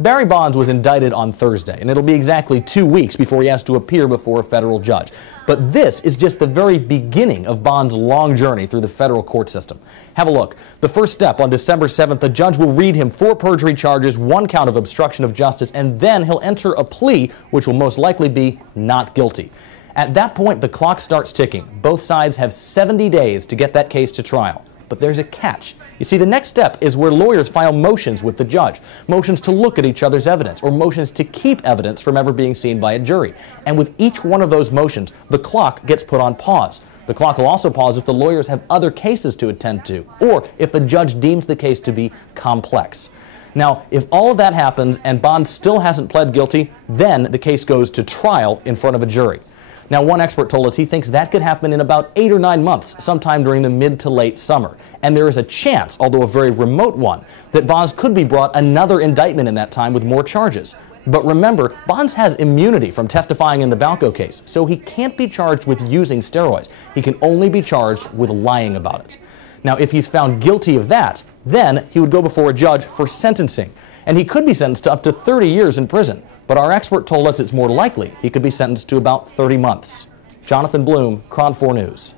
Barry Bonds was indicted on Thursday, and it'll be exactly 2 weeks before he has to appear before a federal judge. But this is just the very beginning of Bonds' long journey through the federal court system. Have a look. The first step, on December 7th, the judge will read him 4 perjury charges, 1 count of obstruction of justice, and then he'll enter a plea, which will most likely be not guilty. At that point, the clock starts ticking. Both sides have 70 days to get that case to trial. But there's a catch. You see, the next step is where lawyers file motions with the judge, motions to look at each other's evidence, or motions to keep evidence from ever being seen by a jury. And with each one of those motions, the clock gets put on pause. The clock will also pause if the lawyers have other cases to attend to, or if the judge deems the case to be complex. Now, if all of that happens and Bonds still hasn't pled guilty, then the case goes to trial in front of a jury. Now, one expert told us he thinks that could happen in about 8 or 9 months, sometime during the mid to late summer. And there is a chance, although a very remote one, that Bonds could be brought another indictment in that time with more charges. But remember, Bonds has immunity from testifying in the Balco case, so he can't be charged with using steroids. He can only be charged with lying about it. Now, if he's found guilty of that, then he would go before a judge for sentencing. And he could be sentenced to up to 30 years in prison. But our expert told us it's more likely he could be sentenced to about 30 months. Jonathan Bloom, KRON 4 News.